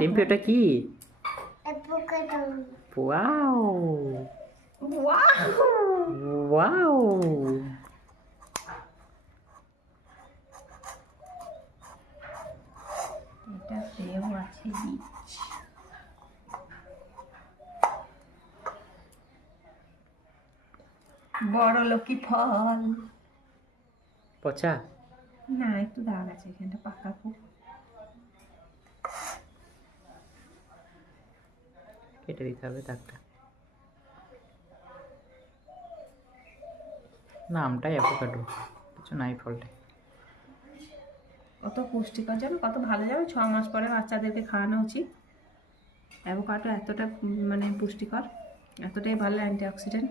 টেম্পি ওটা কি? Wow wow, এটাতেও আছে বীজ। বড় লক্ষ্মী ফল। পচা না, একটু দাগ আছে এখানটা, পাকা খুব। কেটে দিতে হবে দাগটা। নামটাই অ্যাভোকাডো, কিছু নাই ফলটা। কত পুষ্টিকর যাবে, কত ভালো যাবে, 6 মাস পরে বাচ্চাদেরকে খাওয়ানো উচিত। অ্যাভোকাডো এতটা মানে পুষ্টিকর, এতটাই ভালো অ্যান্টিঅক্সিডেন্ট।